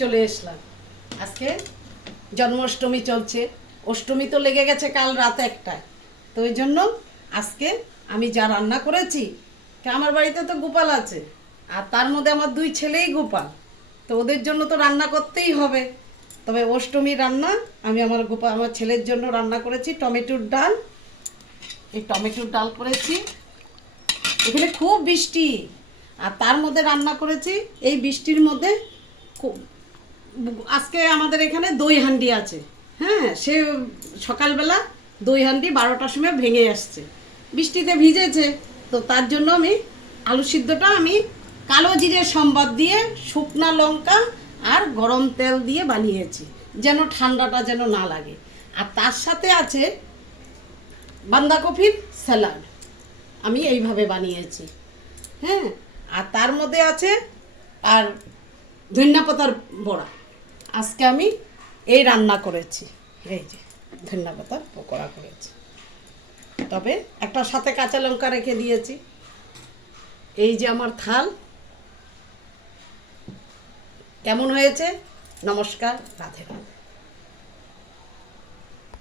চলে আসলাম। আজকে জন্মাষ্টমী চলছে, অষ্টমী তো লেগে গেছে কাল রাত 1টায়। তো ওই জন্য আজকে আমি যা রান্না করেছি, আমার বাড়িতে তো গোপাল আছে, আর তার মধ্যে আমার 2 ছেলেই গোপাল, তো ওদের জন্য তো রান্না করতেই হবে। তবে অষ্টমীর রান্না আমি আমার ছেলের জন্য রান্না করেছি টমেটোর ডাল। এই টমেটোর ডাল করেছি, এখানে খুব বৃষ্টি, আর তার মধ্যে রান্না করেছি এই বৃষ্টির মধ্যে আজকে আমাদের এখানে দই হান্ডি আছে। হ্যাঁ, সে সকালবেলা দই হান্ডি 12টার সময় ভেঙে আসছে, বৃষ্টিতে ভিজেছে। তো তার জন্য আমি আলু সিদ্ধটা আমি কালো জিরে সম্বাদ দিয়ে শুকনা লঙ্কা আর গরম তেল দিয়ে বানিয়েছি, যেন ঠান্ডাটা যেন না লাগে। আর তার সাথে আছে বাঁধাকপির স্যালাড, আমি এইভাবে বানিয়েছি। হ্যাঁ, আর তার মধ্যে আছে আর ধনিয়া পাতার বড়া। আজকে আমি এই রান্না করেছি, এই যে ধনিয়া পাতার পকোড়া করেছি, তবে একটা সাথে কাঁচা লঙ্কা রেখে দিয়েছি। এই যে আমার থাল, কেমন হয়েছে? নমস্কার, রাধে রাধে।